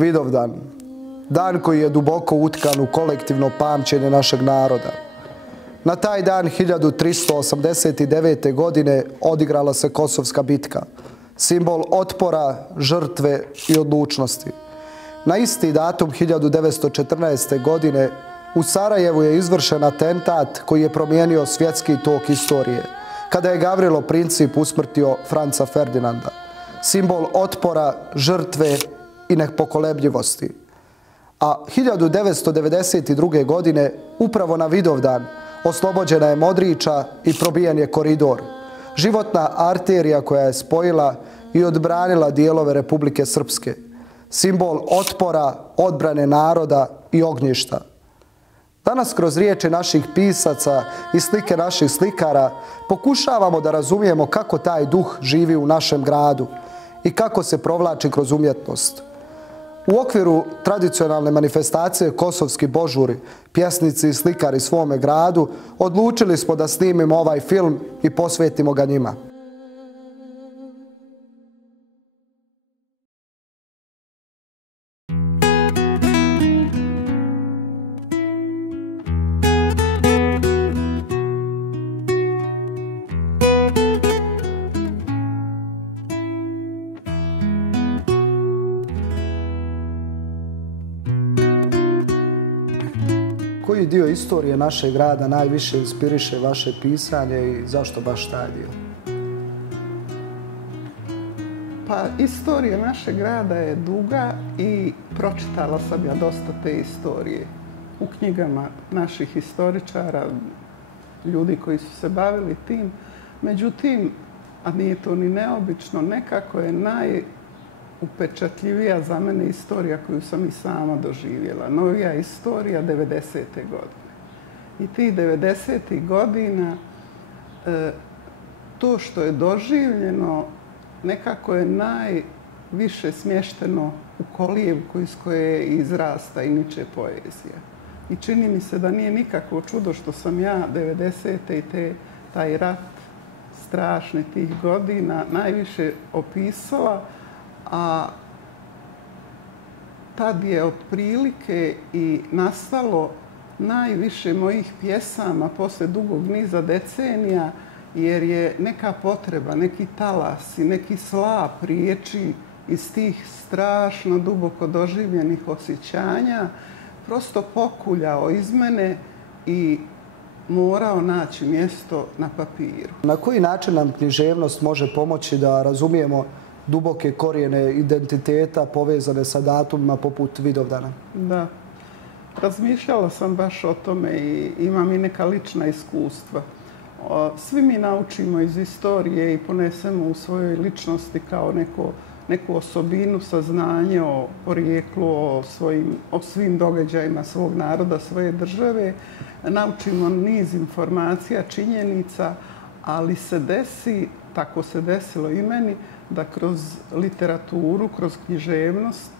Vidovdan. Dan koji je duboko utkan u kolektivno pamćenje našeg naroda. Na taj dan 1389. godine odigrala se Kosovska bitka, simbol otpora, žrtve i odlučnosti. Na isti datum 1914. godine u Sarajevu je izvršen atentat koji je promijenio svjetski tok istorije, kada je Gavrilo Princip usmrtio Franca Ferdinanda, simbol otpora, žrtve i nepokolebljivosti. A 1992. godine, upravo na Vidovdan, oslobođena je Modriča i probijen je koridor, životna arterija koja je spojila i odbranila dijelove Republike Srpske, simbol otpora, odbrane naroda i ognjišta. Danas kroz riječi naših pisaca i slike naših slikara pokušavamo da razumijemo kako taj duh živi u našem gradu i kako se provlači kroz umjetnost. U okviru tradicionalne manifestacije Kosovski božuri, pjesnici i slikari svome gradu, odlučili smo da snimimo ovaj film i posvetimo ga njima. Koji dio istorije našeg grada najviše inspiriše vaše pisanje i zašto baš taj dio? Pa istorija našeg grada je duga i pročitala sam ja dosta te istorije u knjigama naših historičara, ljudi koji su se bavili tim. Međutim, a nije to ni neobično, nekako je najupečatljivija za mene istorija koju sam i sama doživjela. Novija istorija 90. godine. I tih 90. godina to što je doživljeno nekako je najviše smješteno u kolijevku iz koje izrasta i niče poezija. I čini mi se da nije nikakvo čudo što sam ja 90. i taj rat strašni tih godina najviše opisala, a tad je otprilike i nastalo najviše mojih pjesama posle dugog niza decenija, jer je neka potreba, neki talasi, neki slap riječi iz tih strašno duboko doživljenih osjećanja prosto pokuljao iz mene i morao naći mjesto na papiru. Na koji način nam književnost može pomoći da razumijemo duboke korijene identiteta povezane sa datumima poput Vidovdana? Da. Razmišljala sam baš o tome i imam i neka lična iskustva. Svi mi naučimo iz istorije i ponesemo u svojoj ličnosti kao neku osobinu, saznanje o porijeklu, o svim događajima svog naroda, svoje države. Naučimo niz informacija, činjenica, ali se desi, tako se desilo i meni, da kroz literaturu, kroz književnost,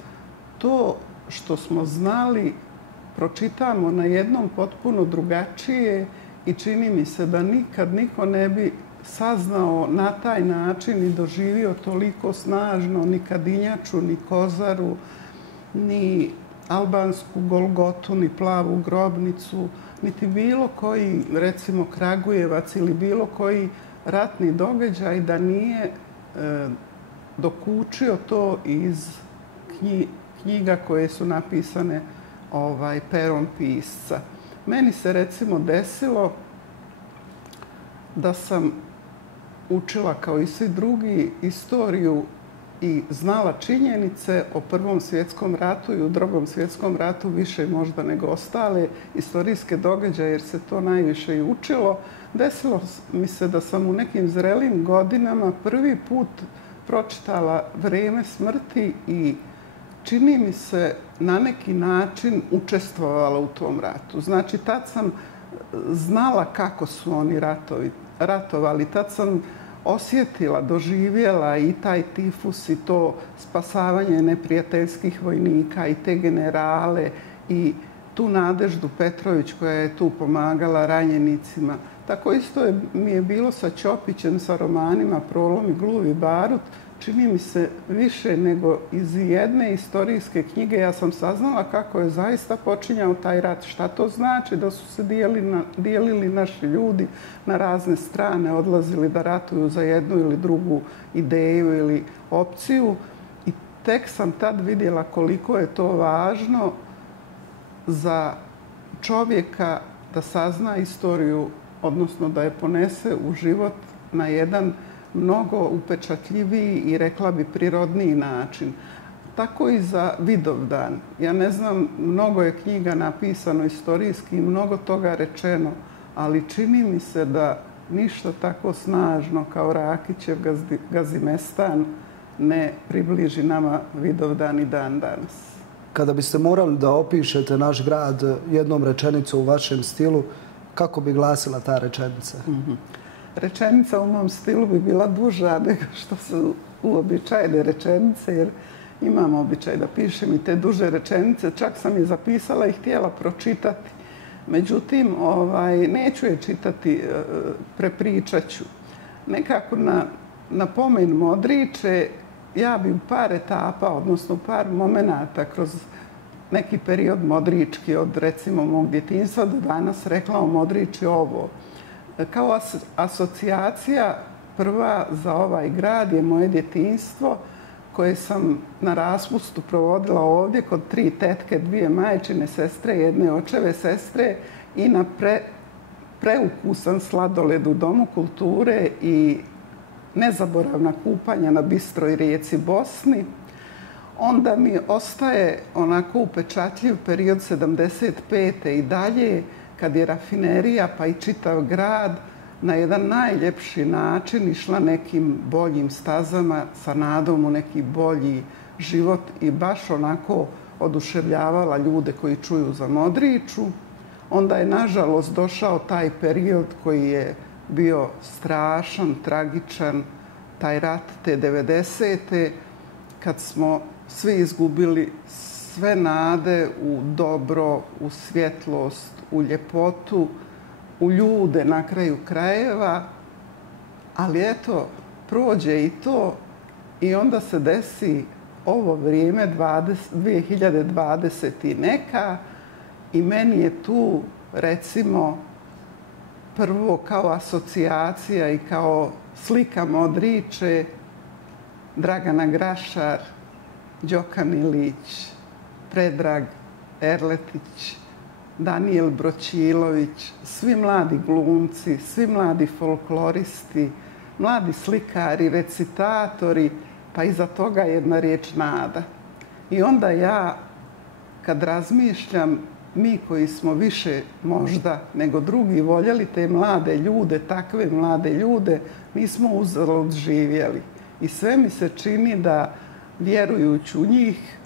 to što smo znali pročitamo na jednom potpuno drugačije i čini mi se da nikad niko ne bi saznao na taj način i doživio toliko snažno ni Kadinjaču, ni Kozaru, ni albansku Golgotu, ni plavu grobnicu, niti bilo koji, recimo, Kragujevac ili bilo koji ratni događaj da nije dokučio to iz knjiga koje su napisane perom pisca. Meni se recimo desilo da sam učila kao i svi drugi istoriju i znala činjenice o Prvom svjetskom ratu i u Drugom svjetskom ratu više možda nego ostale istorijske događaje jer se to najviše i učilo. Desilo mi se da sam u nekim zrelim godinama prvi put pročitala Vrijeme smrti i čini mi se na neki način učestvovala u tom ratu. Znači, tad sam znala kako su oni ratovali. Tad sam osjetila, doživjela i taj tifus i to spasavanje neprijateljskih vojnika i te generale i tu Nadeždu Petrović koja je tu pomagala ranjenicima. Tako isto mi je bilo sa Ćopićem, sa romanima Prolom i Gluvi barut. čini mi se više nego iz jedne istorijske knjige ja sam saznala kako je zaista počinjao taj rat. Šta to znači da su se dijelili naši ljudi na razne strane, odlazili da ratuju za jednu ili drugu ideju ili opciju. I tek sam tad vidjela koliko je to važno za čovjeka da sazna istoriju, odnosno da je ponese u život na jedan mnogo upečatljiviji i rekla bi prirodniji način. Tako i za Vidovdan. Ja ne znam, mnogo je knjiga napisano istorijski i mnogo toga rečeno, ali čini mi se da ništa tako snažno kao Rakićev Gazimestan ne približi nama Vidovdan i dan danas. Kada biste morali da opišete naš grad jednom rečenicom u vašem stilu, kako bi glasila ta rečenica? Rečenica u mom stilu bi bila duža nego što su uobičajene rečenice, jer imam običaj da pišem i te duže rečenice. Čak sam je zapisala i htjela pročitati. Međutim, neću je čitati, prepričat ću. Nekako na pomen Modriče ja bi u par etapa, odnosno u par momenata kroz neki period modrički od recimo mog djetinjstva do danas rekla o Modriči ovo. Kao asocijacija prva za ovaj grad je moje djetinjstvo koje sam na raspustu provodila ovdje kod 3 tetke, 2 majčine sestre, 1 očeve sestre i na preukusan sladoled u Domu kulture i nezaboravna kupanja na bistroj rijeci Bosni. Onda mi ostaje onako upečatljiv period 75. i dalje, kad je rafinerija pa i čitav grad na jedan najljepši način išla nekim boljim stazama sa nadom u neki bolji život i baš onako oduševljavala ljude koji čuju za Modriču. Onda je nažalost došao taj period koji je bio strašan, tragičan, taj rat te 90. kad smo svi izgubili sve nade u dobro, u svjetlost, u ljepotu, u ljude na kraju krajeva. Ali eto, prođe i to i onda se desi ovo vrijeme 2020 i neka i meni je tu recimo prvo kao asocijacija i kao slika Modriče Dragana Grašar, Đokan Ilić, Predrag Erletić, Danijel Broćilović, svi mladi glumci, svi mladi folkloristi, mladi slikari, recitatori, pa iza toga jedna riječ nada. I onda ja, kad razmišljam, mi koji smo više možda nego drugi voljeli te mlade ljude, takve mlade ljude, mi smo uzalud živjeli. I sve mi se čini da, vjerujući u njih,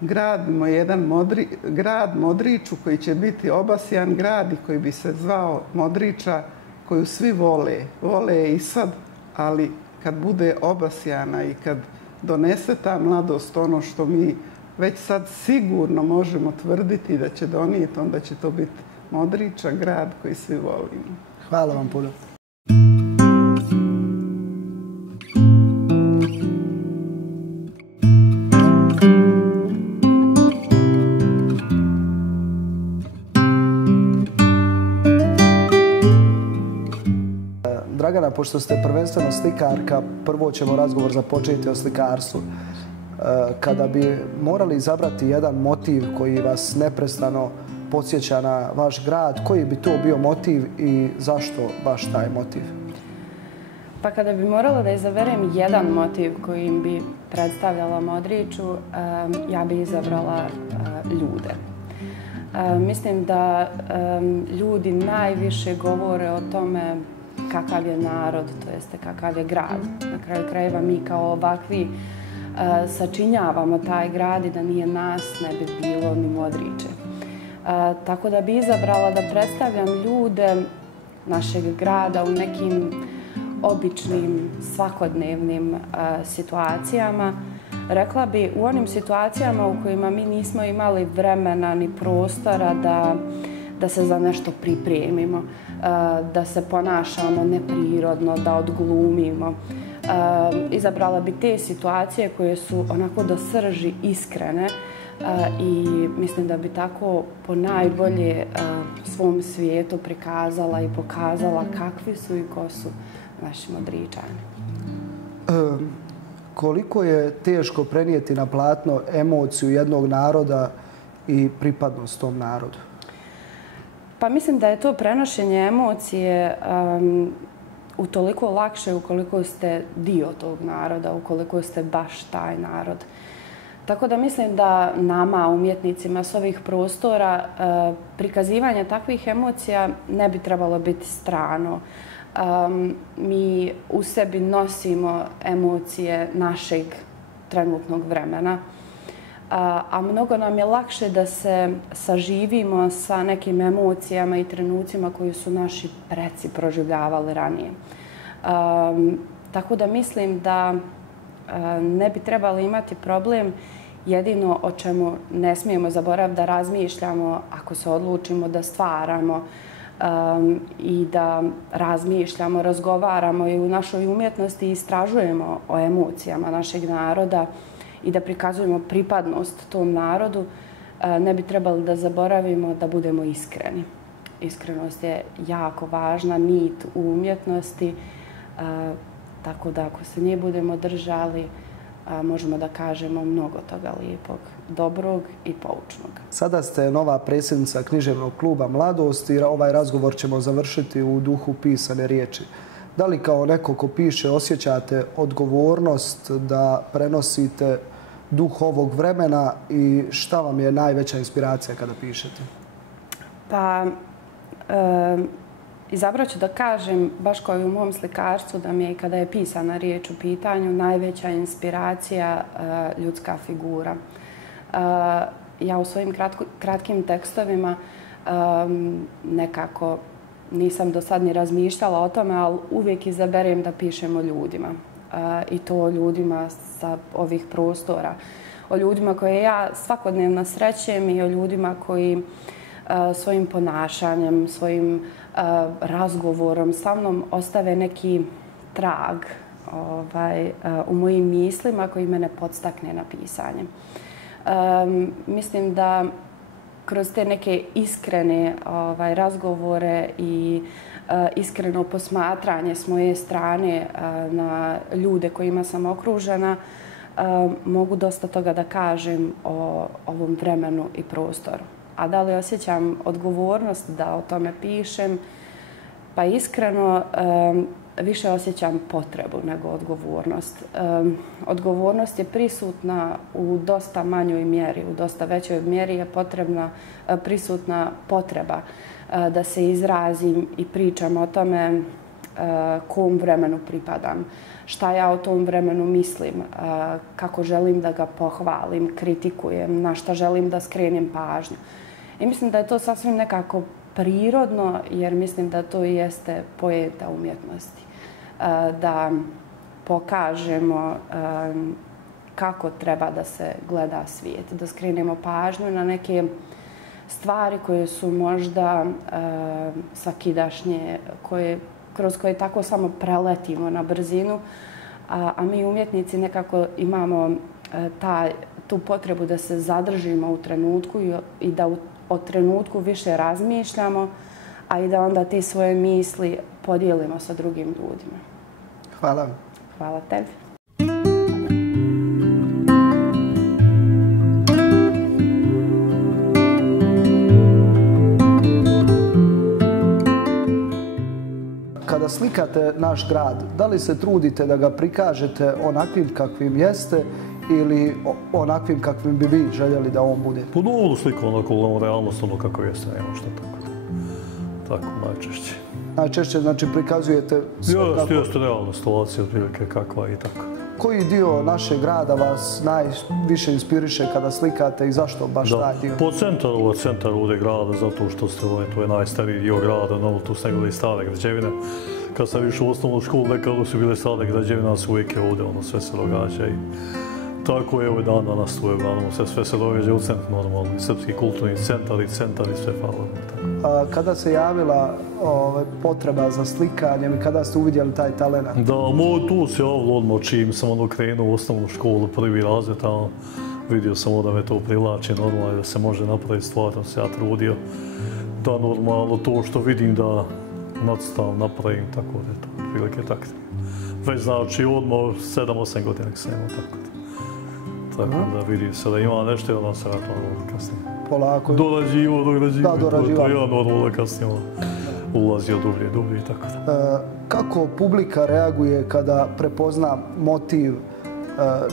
gradimo jedan grad Modriču koji će biti obasjan grad i koji bi se zvao Modriča, koju svi vole. Vole je i sad, ali kad bude obasjana i kad donese ta mladost ono što mi već sad sigurno možemo tvrditi da će donijeti, onda će to biti Modriča, grad koji svi volimo. Hvala vam puno. Dragana, pošto ste prvenstveno slikarka, prvo ćemo razgovor započeti o slikarstvu. Kada bi morali izabrati jedan motiv koji vas neprestano podsjeća na vaš grad, koji bi to bio motiv i zašto baš taj motiv? Pa kada bi morala da izaberem jedan motiv kojim bi predstavljala Modriču, ja bi izabrala ljude. Mislim da ljudi najviše govore o tome kakav je narod, to jeste kakav je grad. Na kraju krajeva mi kao ovakvi sačinjavamo taj grad i da nije nas ne bi bilo ni Modriče. Tako da bi izabrala da predstavljam ljude našeg grada u nekim običnim, svakodnevnim situacijama. Rekla bi u onim situacijama u kojima mi nismo imali vremena ni prostora da se za nešto pripremimo, da se ponašamo neprirodno, da odglumimo. Izabrala bi te situacije koje su onako do srži iskrene i mislim da bi tako ponajbolje svom svijetu prikazala i pokazala kakvi su i ko su naši Modričani. Koliko je teško prenijeti na platno emociju jednog naroda i pripadnost tom narodu? Pa mislim da je to prenošenje emocije utoliko lakše ukoliko ste dio tog naroda, ukoliko ste baš taj narod. Tako da mislim da nama, umjetnicima s ovih prostora, prikazivanje takvih emocija ne bi trebalo biti strano. Mi u sebi nosimo emocije našeg trenutnog vremena, a mnogo nam je lakše da se saživimo sa nekim emocijama i trenucima koji su naši preci proživljavali ranije. Tako da mislim da ne bi trebali imati problem. Jedino o čemu ne smijemo zaboraviti da razmišljamo ako se odlučimo da stvaramo i da razmišljamo, razgovaramo i u našoj umjetnosti istražujemo o emocijama našeg naroda i da prikazujemo pripadnost tom narodu, ne bi trebali da zaboravimo da budemo iskreni. Iskrenost je jako važna nit u umjetnosti, tako da ako se nje budemo držali, možemo da kažemo mnogo toga lijepog, dobrog i poučnog. Sada ste nova predsjednica Književnog kluba Mladost i ovaj razgovor ćemo završiti u duhu pisane riječi. Da li kao neko ko piše osjećate odgovornost da prenosite duh ovog vremena i šta vam je najveća inspiracija kada pišete? Pa, izabrat ću da kažem, baš kao i u mom slikarstvu, da mi je i kada je pisana riječ u pitanju najveća inspiracija ljudska figura. Ja u svojim kratkim tekstovima nekako nisam do sad ni razmišljala o tome, ali uvijek izaberem da pišem o ljudima. I to o ljudima sa ovih prostora. O ljudima koje ja svakodnevno srećem i o ljudima koji svojim ponašanjem, svojim razgovorom sa mnom ostave neki trag u mojim mislima koji mene podstakne na pisanje. Mislim da kroz te neke iskrene razgovore i iskreno posmatranje s moje strane na ljude kojima sam okružena, mogu dosta toga da kažem o ovom vremenu i prostoru. A da li osjećam odgovornost da o tome pišem? Pa iskreno više osjećam potrebu nego odgovornost. Odgovornost je prisutna u dosta manjoj mjeri, u dosta većoj mjeri je prisutna potreba da se izrazim i pričam o tome kom vremenu pripadam, šta ja o tom vremenu mislim, kako želim da ga pohvalim, kritikujem, na šta želim da skrenem pažnju. I mislim da je to sasvim nekako prirodno, jer mislim da to i jeste poenta umjetnosti. Da pokažemo kako treba da se gleda svijet, da skrenemo pažnju na neke stvari koje su možda svakidašnje, kroz koje tako samo preletimo na brzinu, a mi umjetnici nekako imamo tu potrebu da se zadržimo u trenutku i da o trenutku više razmišljamo, a i da onda te svoje misli podijelimo sa drugim ljudima. Hvala. Hvala tebi. Kada slikate naš grad, da li se trudite da ga prikažete onakvim kakvim jeste ili onakvim kakvim bi vi željeli da on bude? Po novu sliku, onako realnost, ono kako jeste, nema šta tako najčešće. Najčešće, znači, prikazujete sve kako... Jeste realna situacija, otprilike kakva i tako. Koji dio našeg grada vas najviše inspiriše kada slikate i zašto baš taj dio? Po centar ovdje grada, zato što to je najstariji dio grada, novo tu su bile stare građevine. Kad sam išao u osnovnu školu, nekada su bile stare građevine, su uvijek je ovdje, sve se događa i tako je ovaj dan danas tu je, sve se događa u centru, normalno, srpski kulturni centar i sve hvala. Kada se javila potreba za slikanjem i kada ste uvidjeli taj talent? Da, tu se javilo odmah čim sam krenuo u osnovnu školu, prvi razred, vidio sam da me to privlači normalno, da se može napraviti stvar, da se ja trudio. Da normalno to što vidim da nadstav napravim, tako da je to prilike tako. Već znači odmah 7-8 godina sam imao tako da. Tako da vidim se da ima nešto i onda se vratom kasnije. Polako. Dorađivo. Da, dorađivo. To ja normalno kasnije ulazio dublje i tako da. Kako publika reaguje kada prepozna motiv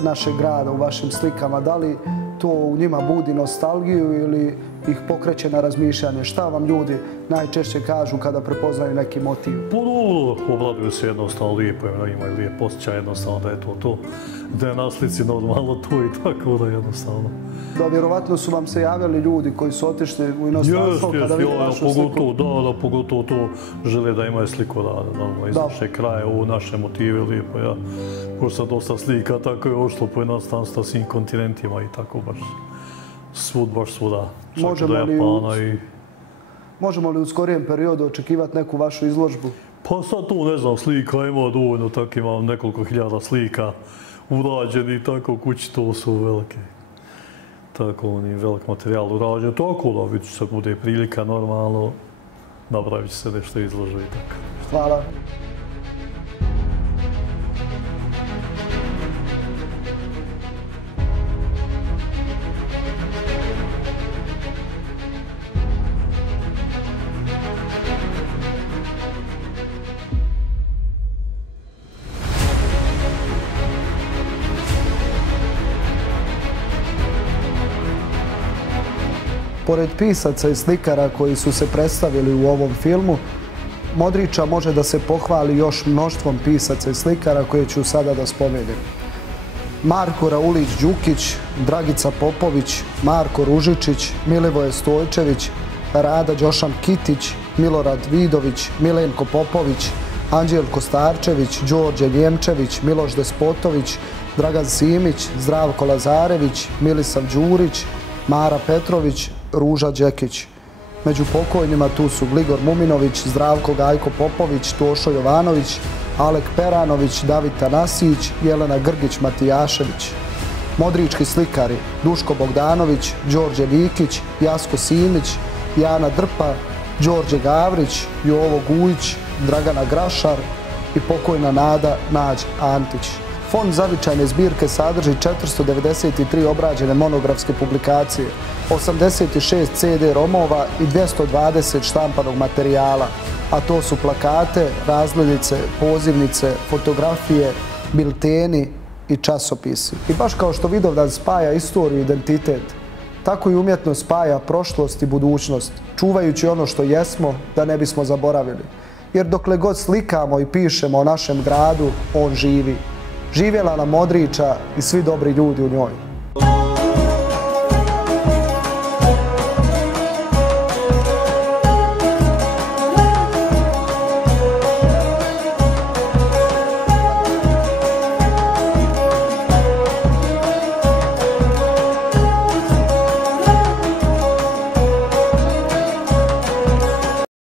našeg grada u vašim slikama? Da li to u njima budi nostalgiju ili ih pokreće na razmišljanje? Šta vam ljudi najčešće kažu kada prepoznaju neki motiv? Obraduju se jednostavno lijepo, imaju lijep osjećaj jednostavno da je to. Da je na slici normalno to i tako da jednostavno. Da, vjerovatno su vam se javili ljudi koji su otišli u inostranstvo kada vidi vašu sliku. Da, pogotovo to žele da imaju sliku iz naše kraje, u naše motive lijepo. Pošto sam dosta slika, tako je ošlo po inostranstvo svim kontinentima i tako baš svuda. Možemo li u skorijem periodu očekivati neku vašu izložbu? Pa sad tu ne znam, slika ima dovoljno, tako imam nekoliko hiljada slika urađeni i tako kući, to su velike. Tako velik materijal urađen, tako da već se bude prilika normalno, napravit će se nešto izložbe i tako. Hvala. Pored pisaca i slikara koji su se predstavili u ovom filmu, Modriča može da se pohvali još mnoštvom pisaca i slikara koje ću sada da spomenem. Marko Raulić-Đukić, Dragica Popović, Marko Ružičić, Milivoje Stojčević, Rada Đošan-Kitić, Milorad Vidović, Milenko Popović, Anđelko Starčević, Đorđe Njemčević, Miloš Despotović, Dragan Simić, Zdravko Lazarević, Milisav Đurić, Mara Petrović, Ruža Đekić. Među pokojnima tu su Gligor Muminović, Zdravko Gajko Popović, Tošo Jovanović, Alek Peranović, David Tanasić, Jelena Grgić-Matijašević. Modrički slikari Duško Bogdanović, Đorđe Vikić, Jasko Simić, Jana Drpa, Đorđe Gavrić, Jovo Gujić, Dragana Grašar i pokojna Nada Nađ Antić. Fond zavičajne zbirke sadrži 493 obrađene monografske publikacije, 86 CD-romova i 220 štampanog materijala, a to su plakate, razglednice, pozivnice, fotografije, bilteni i časopisi. I baš kao što Vidovdan spaja istoriju i identitet, tako i umjetnost spaja prošlost i budućnost, čuvajući ono što jesmo da ne bismo zaboravili. Jer dokle god slikamo i pišemo o našem gradu, on živi. Živjela nam Modriča i svi dobri ljudi u njoj.